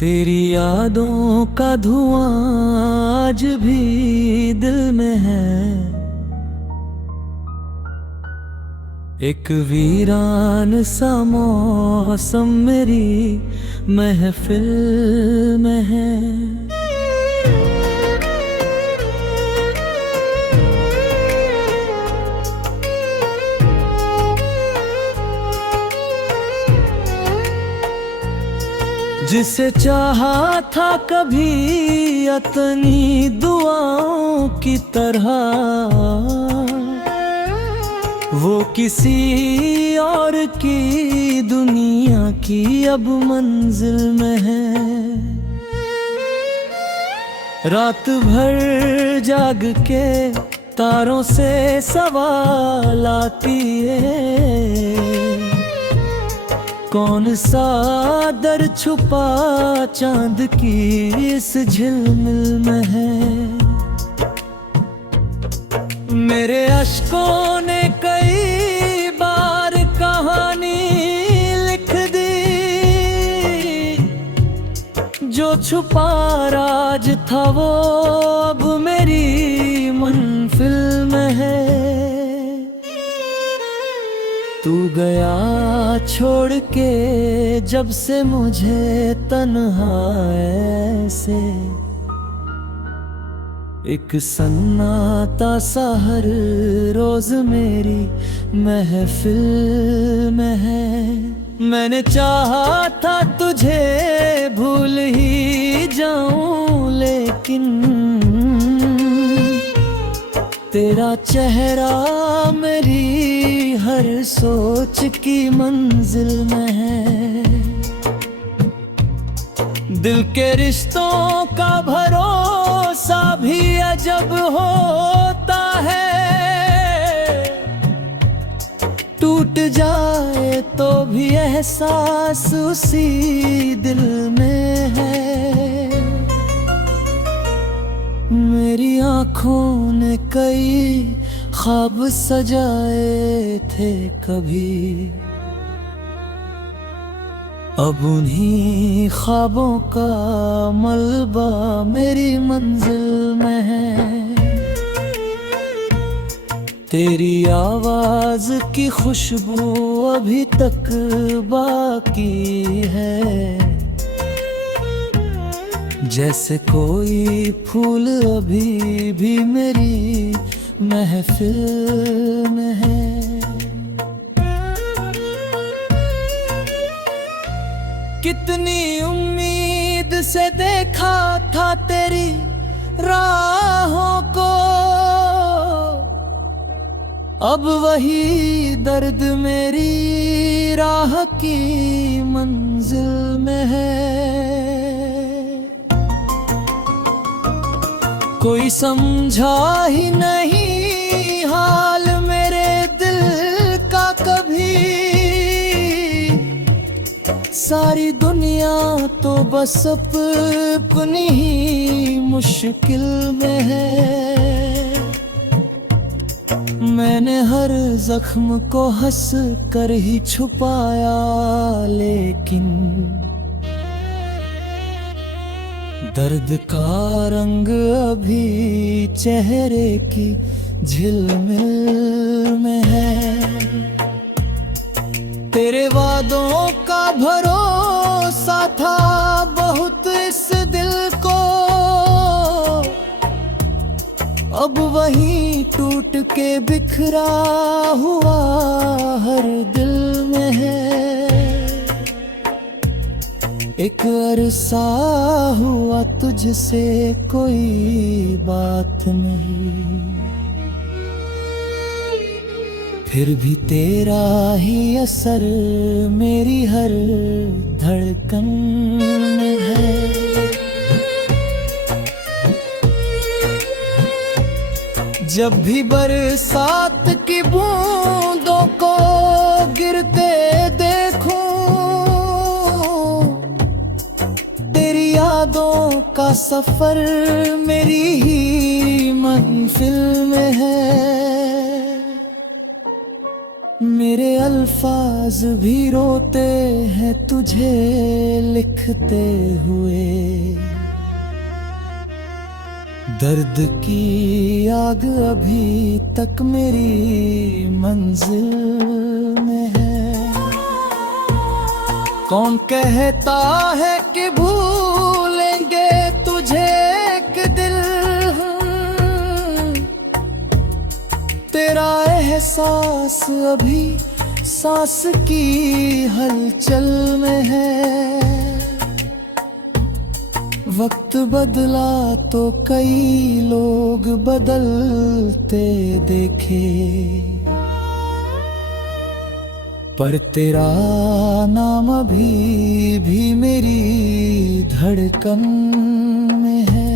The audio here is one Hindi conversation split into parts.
तेरी यादों का धुआं आज भी दिल में है। एक वीरान सा मौसम मेरी महफिल में है। जिसे चाहा था कभी अपनी दुआओं की तरह, वो किसी और की दुनिया की अब मंजिल में है। रात भर जाग के तारों से सवाल आती है, कौन सा दर छुपा चांद की इस झिलमिल में है। मेरे अश्कों ने कई बार कहानी लिख दी, जो छुपा राज था वो अब मेरी महफिल में है। तू गया छोड़ के जब से मुझे तन्हा ऐसे, एक सन्नाटा सा हर रोज मेरी महफिल में है। मैंने चाहा था तुझे भूल ही जाऊं, लेकिन तेरा चेहरा मेरी हर सोच की मंजिल में है। दिल के रिश्तों का भरोसा भी अजब होता है, टूट जाए तो भी एहसास उसी दिल में है। मेरी आँखों ने कई ख्वाब सजाए थे कभी, अब उन्हीं ख्वाबों का मलबा मेरी मंजिल में है। तेरी आवाज की खुशबू अभी तक बाकी है, जैसे कोई फूल अभी भी मेरी महफिल में है। कितनी उम्मीद से देखा था तेरी राहों को, अब वही दर्द मेरी राह की मंजिल में है। कोई समझा ही नहीं हाल मेरे दिल का कभी, सारी दुनिया तो बस अपनी ही मुश्किल में है। मैंने हर जख्म को हंस कर ही छुपाया, लेकिन दर्द का रंग अभी चेहरे की झिलमिल में है। तेरे वादों का भरोसा था बहुत इस दिल को, अब वही टूट के बिखरा हुआ हर दिल में है। एक अरसा हुआ तुझसे कोई बात नहीं, फिर भी तेरा ही असर मेरी हर धड़कन में है। जब भी बरसात की बूंदों को गिरते देखूं, तेरी यादों का सफर मेरी ही महफिल में है। मेरे अल्फाज भी रोते हैं तुझे लिखते हुए। दर्द की आग अभी तक मेरी मंजिल में है। कौन कहता है कि भूलेंगे तुझे एक दिल, तेरा एहसास अभी सांस की हलचल में है। वक्त बदला तो कई लोग बदलते देखे, पर तेरा नाम अभी भी मेरी धड़कन में है।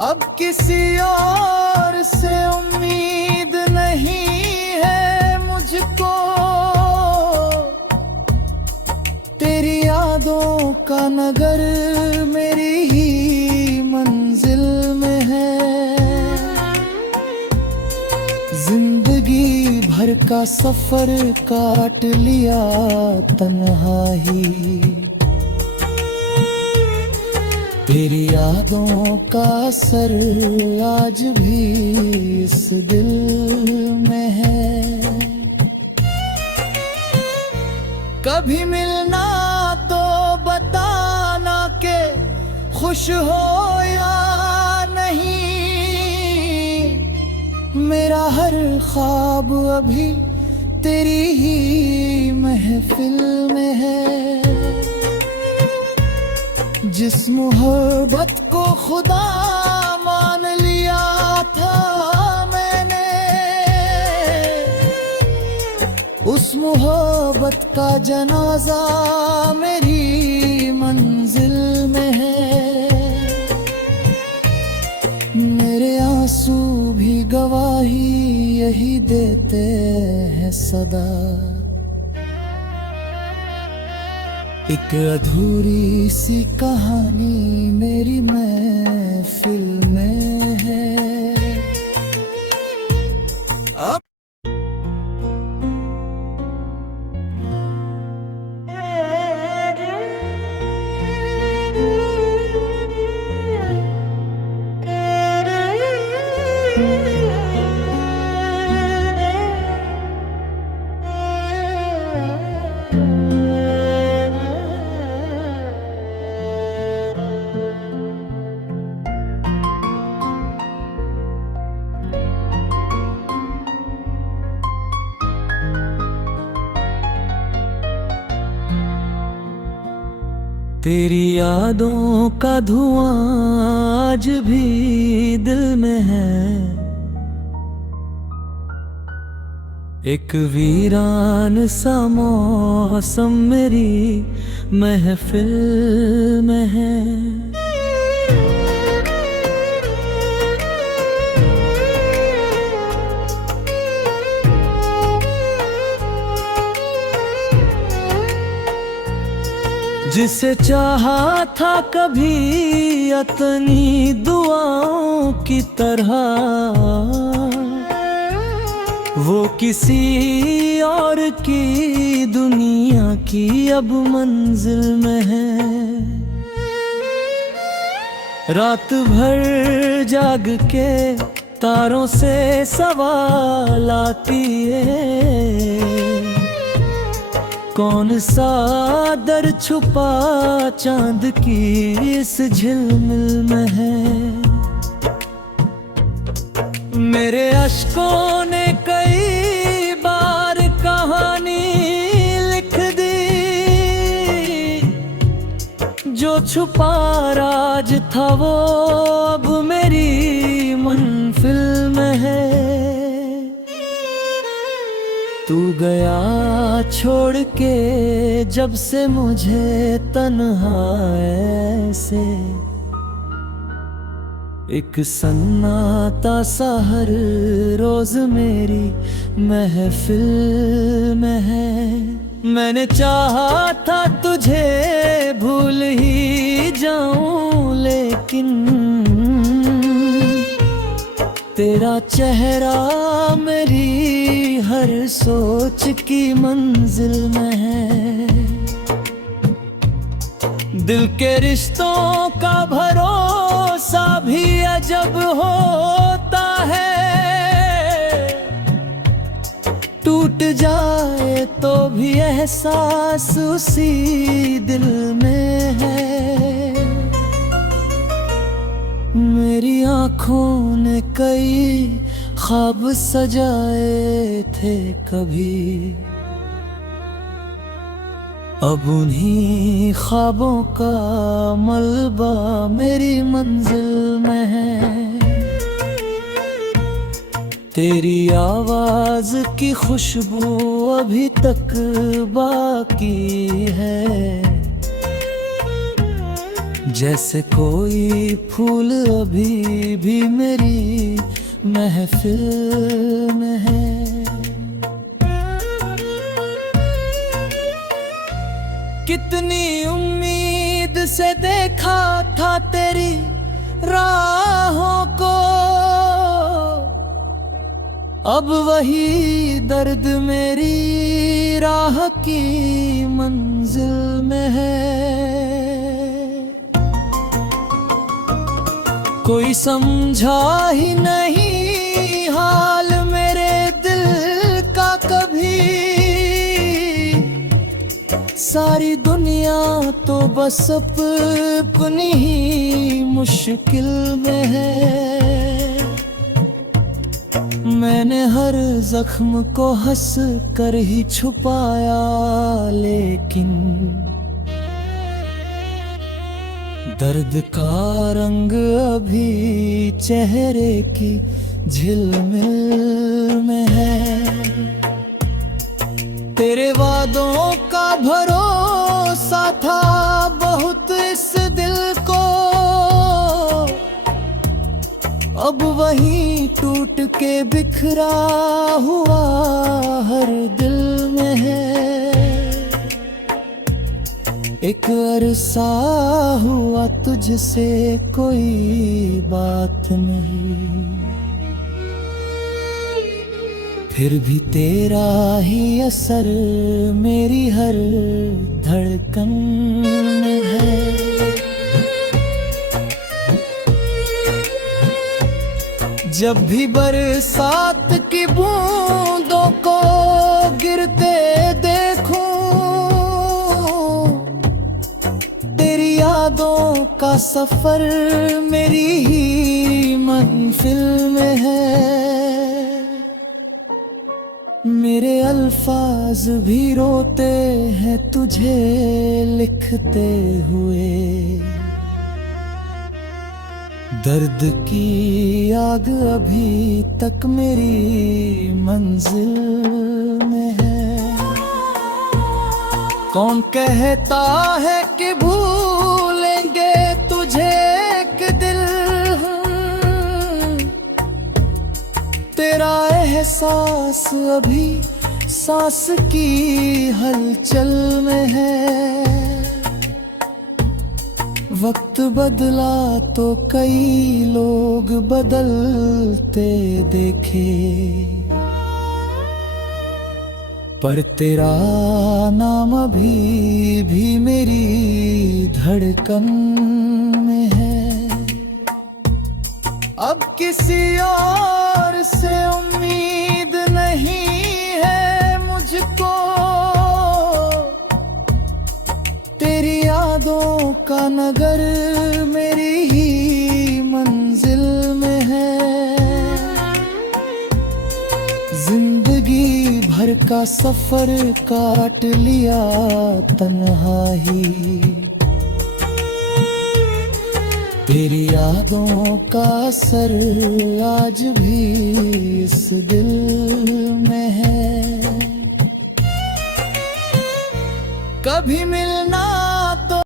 अब किसी और से उम्मीद नहीं है मुझको, तेरी यादों का नगर मेरी ही मंजिल में है। जिंदगी भर का सफर काट लिया तन्हाई, तेरी यादों का असर आज भी इस दिल में है। कभी मिलना तो बताना के खुश हो या नहीं, मेरा हर ख्वाब अभी तेरी ही महफिल में है। जिस मोहब्बत को खुदा मान लिया था मैंने, उस मोहब्बत का जनाजा मेरी मंजिल में है। मेरे आंसू भी गवाही यही देते हैं सदा, एक अधूरी सी कहानी मेरी महफिल में है। अब तेरी यादों का धुआं आज भी दिल में है। एक वीरान सा मौसम मेरी महफिल में है। जिसे चाहा था कभी अपनी दुआओं की तरह, वो किसी और की दुनिया की अब मंजिल में है। रात भर जाग के तारों से सवाल आती है, कौन सा दर छुपा चांद की इस झिलमिल में है। मेरे अश्कों ने कई बार कहानी लिख दी, जो छुपा राज था वो अब मेरी महफिल में है। तू गया छोड़ के जब से मुझे तन्हा ऐसे, एक सन्नाटा सा हर रोज मेरी महफिल में है। मैंने चाहा था तुझे भूल ही जाऊं, लेकिन तेरा चेहरा मेरी हर सोच की मंजिल में है। दिल के रिश्तों का भरोसा भी अजब होता है। टूट जाए तो भी एहसास उसी दिल में है। मेरी आँखों ने कई ख्वाब सजाए थे कभी, अब उन्हीं ख्वाबों का मलबा मेरी मंजिल में है। तेरी आवाज की खुशबू अभी तक बाकी है, जैसे कोई फूल अभी भी मेरी महफिल में है। कितनी उम्मीद से देखा था तेरी राहों को, अब वही दर्द मेरी राह की मंजिल में है। कोई समझा ही नहीं हाल मेरे दिल का कभी, सारी दुनिया तो बस अपनी ही मुश्किल में है। मैंने हर जख्म को हंस कर ही छुपाया, लेकिन दर्द का रंग अभी चेहरे की झिलमिल में है। तेरे वादों का भरोसा था बहुत इस दिल को, अब वही टूट के बिखरा हुआ हर दिल में है। एक अरसा हुआ तुझसे कोई बात नहीं, फिर भी तेरा ही असर मेरी हर धड़कन में है। जब भी बरसात की बूंदों को गिरते देखूं, तेरी यादों का सफर मेरी ही महफिल में है। मेरे अल्फाज भी रोते हैं तुझे लिखते हुए, दर्द की आग अभी तक मेरी मंजिल में है। कौन कहता है कि भूलेंगे तुझे एक दिल, तेरा एहसास अभी सांस की हलचल में है। वक्त बदला तो कई लोग बदलते देखे, पर तेरा नाम अभी भी मेरी धड़कन में है। अब किसी और से उम्मीद नहीं है मुझको, तेरी यादों का नगर मेरी ही मंजिल में है। जिंदगी भर का सफर काट लिया तन्हाई, तेरी यादों का असर आज भी इस दिल में है। कभी मिलना